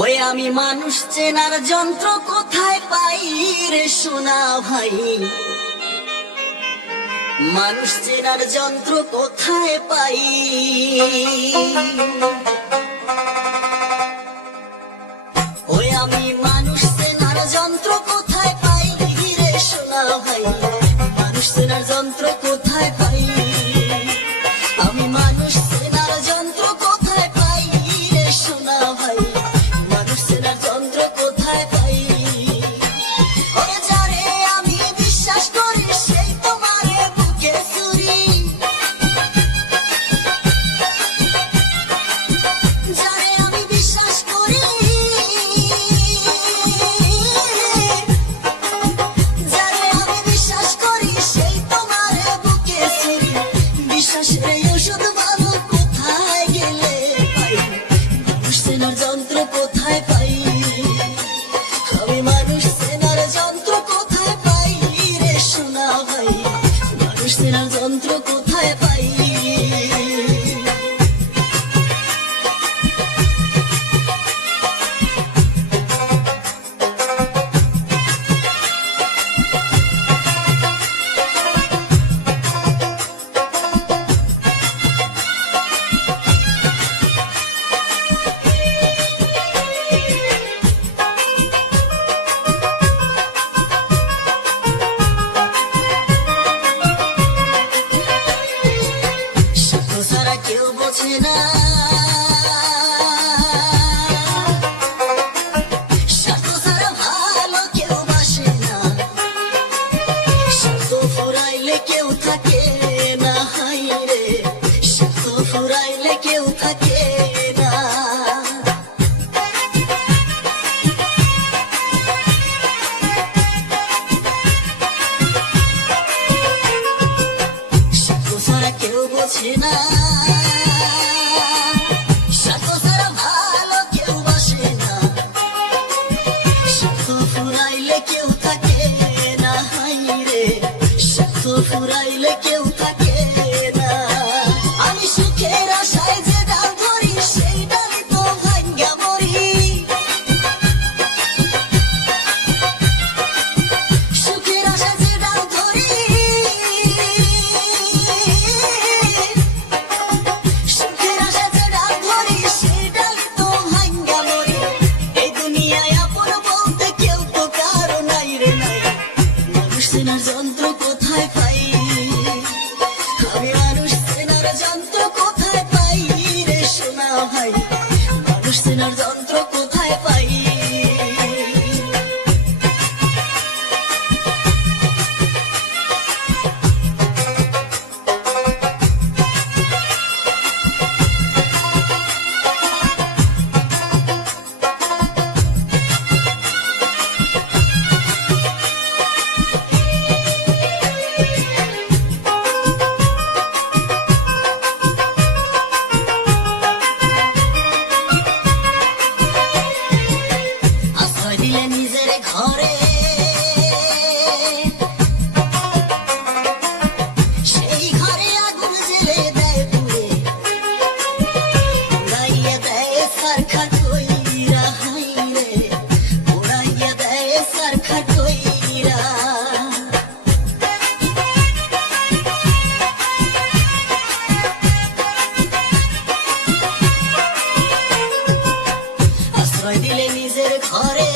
ওই আমি মানুষ চেনার যন্ত্র কোথায় পাই রে সোনা ভাই, মানুষ চেনার যন্ত্র কোথায় পাই। ওই আমি মানুষ চেনার যন্ত্র কোথায় পাই রে সোনা ভাই, মানুষ চেনার যন্ত্র কোথায় পাই। আমি মানুষ চেনার যন্ত্র কোথায় পাই রে সোনা ভাই, মানুষ চেনার যন্ত্র কোথায় পাই। ওরে যারে আমি বিশ্বাস করি সেই তোমারে বুকে ছুরি, যারে আমি বিশ্বাস করি, যারে আমি বিশ্বাস করি সেই তোমারে বুকে ছুরি। বিশ্বাসের ঔষধ ভালো কোথায় গেলে পাই, মানুষ চেনার যন্ত্র কোথায় পাই। আমি মানুষ চেনার যন্ত্র কোথায় পাই রে সোনা ভাই, মানুষ চেনার যন্ত্র কোথায় পাই। সত্য ছাড়া কেউ বোঝে না, সত্য ছাড়া ভালো কেউ বাসে না, সত্য ফুরাইলে কেউ থাকে না, হাই রে সত্য ফুরাইলে কেউ থাকে না। সত্য ছাড়া কেউ বোঝে না, সত্য ছাড়া ভালো কেউ বাসে না, সত্য ফুরাইলে কেউ থাকে না, হাই রে সত্য ফুরাইলে কেউ থাকে না। আমি সুখের আশায় যে ডাল ধরি সেই ডালে তো ভাঙ্গা মরি, সুখের আশায় যে ডাল ধরি, সুখের আশায় যে ডাল ধরি সেই ডালে তো ভাঙ্গা মরি। এই দুনিয়ায় আপন বলতে কেউ তো কারো নাই রে নাই, মানুষ চেনার যন্ত্র কোথায় পাই। আমি মানুষ চেনার যন্ত্র কোথায় পাই রে সোনা ভাই, মানুষ চেনার যন্ত্র কোথায় পাই। আশ্রয় দিলে নিজের ঘরে, সেই ঘরে আগুন জ্বেলে দেয় পুড়ে, পোড়াইয়া দেয় সারখা কইরা, হাই রে পোড়াইয়া দেয় সারখা কইরা। আশ্রয় দিলে নিজের ঘরে,